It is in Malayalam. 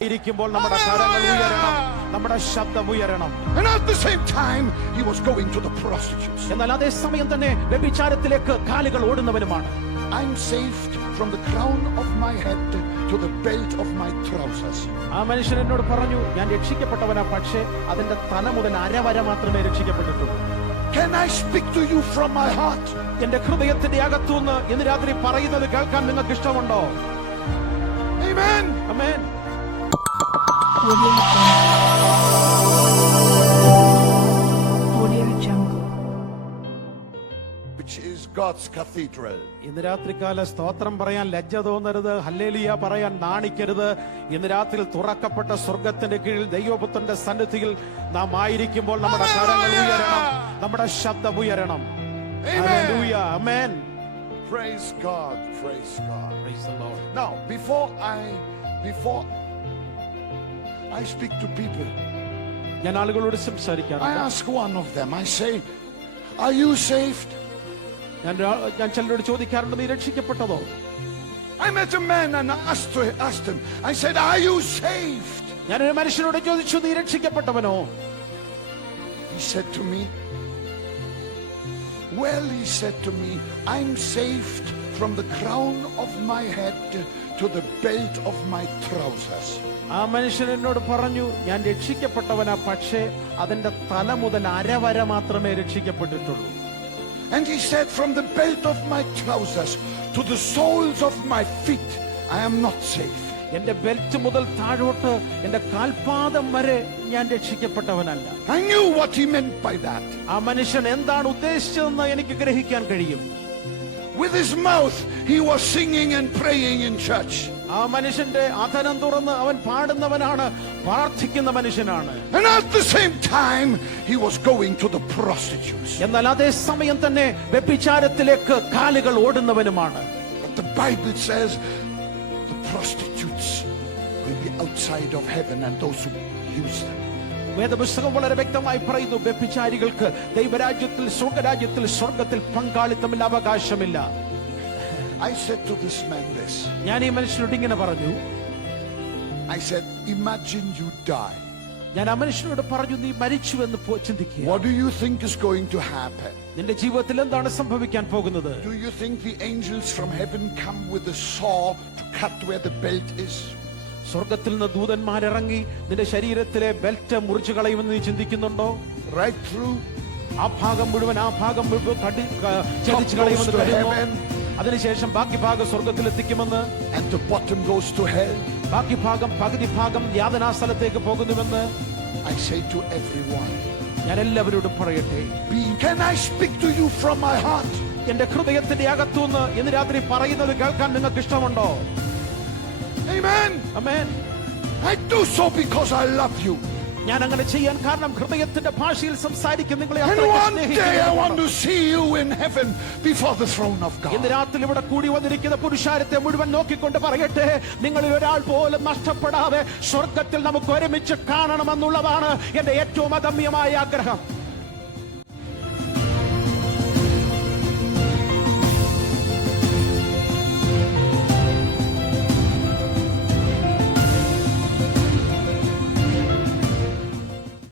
ഇരിക്കുമ്പോൾ നമ്മുടെ കരങ്ങൾ ഉയരണം നമ്മുടെ ശബ്ദം ഉയരണം And at the same time, he was going to the prostitutes. എന്നാൽ അതേ സമയം തന്നെ വ്യഭിചാരത്തിലേക്ക് കാലുകൾ ഓടുന്നവനുമാണ് I'm saved from the crown of my head to the belt of my trousers. ആ മനുഷ്യൻ എന്നോട് പറഞ്ഞു ഞാൻ രക്ഷിക്കപ്പെട്ടവനാ പക്ഷേ അതിന്റെ തല മുതൽ അരവര മാത്രമേ രക്ഷിക്കപ്പെട്ടിട്ടുള്ളൂ Can I speak to you from my heart? എന്റെ ഹൃദയത്തിന്റെ അകത്തുനിന്ന് ഇന്ന് രാത്രി പറയുന്നത് കേൾക്കാൻ നിങ്ങൾക്ക് ഇഷ്ടമുണ്ടോ Amen. അമേൻ ഇന്ന് രാത്രികാല സ്തോത്രം പറയാൻ ലജ്ജ തോന്നരുത് ഹല്ലേലിയ പറയാൻ നാണിക്കരുത് ഇന്ന് രാത്രി തുറക്കപ്പെട്ട സ്വർഗത്തിന്റെ കീഴിൽ ദൈവപുത്രന്റെ സന്നിധിയിൽ നാം ആയിരിക്കുമ്പോൾ നമ്മുടെ കരങ്ങൾ ഉയരണം നമ്മുടെ ശബ്ദം ഉയരണം. Praise God. Praise God. Praise the Lord. Now, before I before I speak to people, ഞാൻ ആളുകളോട് I സംസാരിക്കാറുണ്ട് ask one of them. I say, "Are you saved?" ഞാൻ രാ- ഞാൻ ചിലരോട് ചോദിക്കാറുണ്ട് നീ രക്ഷിക്കപ്പെട്ടതോ I met a man and I asked, to, asked him. I said, "Are you saved?" ഞാനൊരു മനുഷ്യനോട് ചോദിച്ചു നീ രക്ഷിക്കപ്പെട്ടവനോ He said to me, Well, he said to me, I'm saved from the crown of my head to the belt of my trousers. ആ മനുഷ്യൻ എന്നോട് പറഞ്ഞു ഞാൻ രക്ഷിക്കപ്പെട്ടവനാ പക്ഷേ അതിന്റെ തല മുതൽ അരവര മാത്രമേ രക്ഷിക്കപ്പെട്ടിട്ടുള്ളൂ And he said, From the belt of my trousers to the soles of my feet, I am not safe. എന്റെ ബെൽറ്റ് മുതൽ താഴോട്ട് എന്റെ കാൽപാദം വരെ ഞാൻ രക്ഷിക്കപ്പെട്ടവനല്ല I knew what he meant by that. ആ മനുഷ്യൻ എന്താണ് ഉദ്ദേശിച്ചതെന്ന് എനിക്ക് ഗ്രഹിക്കാൻ കഴിയും With his mouth, he was singing and praying in church. ആ മനുഷ്യന്റെ അധനം തുറന്ന് അവൻ പാടുന്നവനാണ് പ്രാർത്ഥിക്കുന്ന മനുഷ്യനാണ് And at the same time, he was going to the prostitutes. എന്നാൽ അതേ സമയം തന്നെ വ്യഭിചാരത്തിലേക്ക് കാലുകൾ ഓടുന്നവനുമാണ് But the Bible says the prostitutes will be outside of heaven and those who use them. വേദപുസ്തകം വളരെ വ്യക്തമായി പറയുന്നു വ്യഭിചാരികൾക്ക് ദൈവരാജ്യത്തിൽ സ്വർഗരാജ്യത്തിൽ സ്വർഗത്തിൽ പങ്കാളിത്തമില്ല അവകാശമില്ല I said to this man this ഞാൻ ഈ മനുഷ്യനോട് ഇങ്ങനെ പറഞ്ഞു I said, Imagine you die. ഞാൻ ആ മനുഷ്യനോട് പറഞ്ഞു നീ മരിച്ചു എന്ന് പോ- ചിന്തിക്കുക What do you think is going to happen? നിന്റെ ജീവിതത്തിൽ എന്താണ് സംഭവിക്കാൻ പോകുന്നത് Do you think the angels from heaven come with a saw to cut where the belt is? സ്വർഗത്തിൽ നിന്ന് ദൂതന്മാരിറങ്ങി നിന്റെ ശരീരത്തിലെ ബെൽറ്റ് മുറിച്ചു കളയുമെന്ന് നീ ചിന്തിക്കുന്നുണ്ടോ Right through? ആ ഭാഗം മുഴുവൻ ആ ഭാഗം മുഴുവൻ കടി ക- കളയുമെന്ന് കരുതുന്നു അതിനുശേഷം ബാക്കി ഭാഗം സ്വർഗത്തിൽ എത്തിക്കുമെന്ന് And the bottom goes to hell? ബാക്കി ഭാഗം പകുതി ഭാഗം യാതനാ സ്ഥലത്തേക്ക് പോകുന്നുവെന്ന് I say to everyone, ഞാൻ എല്ലാവരോടും പറയട്ടെ Can I speak to you from my heart? എന്റെ ഹൃദയത്തിന്റെ അകത്തുനിന്ന് ഇന്ന് രാത്രി പറയുന്നത് കേൾക്കാൻ നിങ്ങൾക്ക് ഇഷ്ടമുണ്ടോ Amen. Amen. I do so because I love you. ഞാൻ അങ്ങനെ ചെയ്യാൻ കാരണം ഹൃദയത്തിന്റെ ഭാഷയിൽ സംസാരിക്കും നിങ്ങളെ And അത്രയ്ക്ക് one day I want to see you in heaven before the throne of ഇന്ന്. രാത്രി ഇവിടെ കൂടി വന്നിരിക്കുന്ന പുരുഷാരത്തെ മുഴുവൻ നോക്കിക്കൊണ്ട് പറയട്ടെ നിങ്ങളിൽ ഒരാൾ പോലും നഷ്ടപ്പെടാതെ സ്വർഗത്തിൽ നമുക്ക് ഒരുമിച്ച് കാണണമെന്നുള്ളതാണ് എന്റെ ഏറ്റവും അഗമ്യമായ ആഗ്രഹം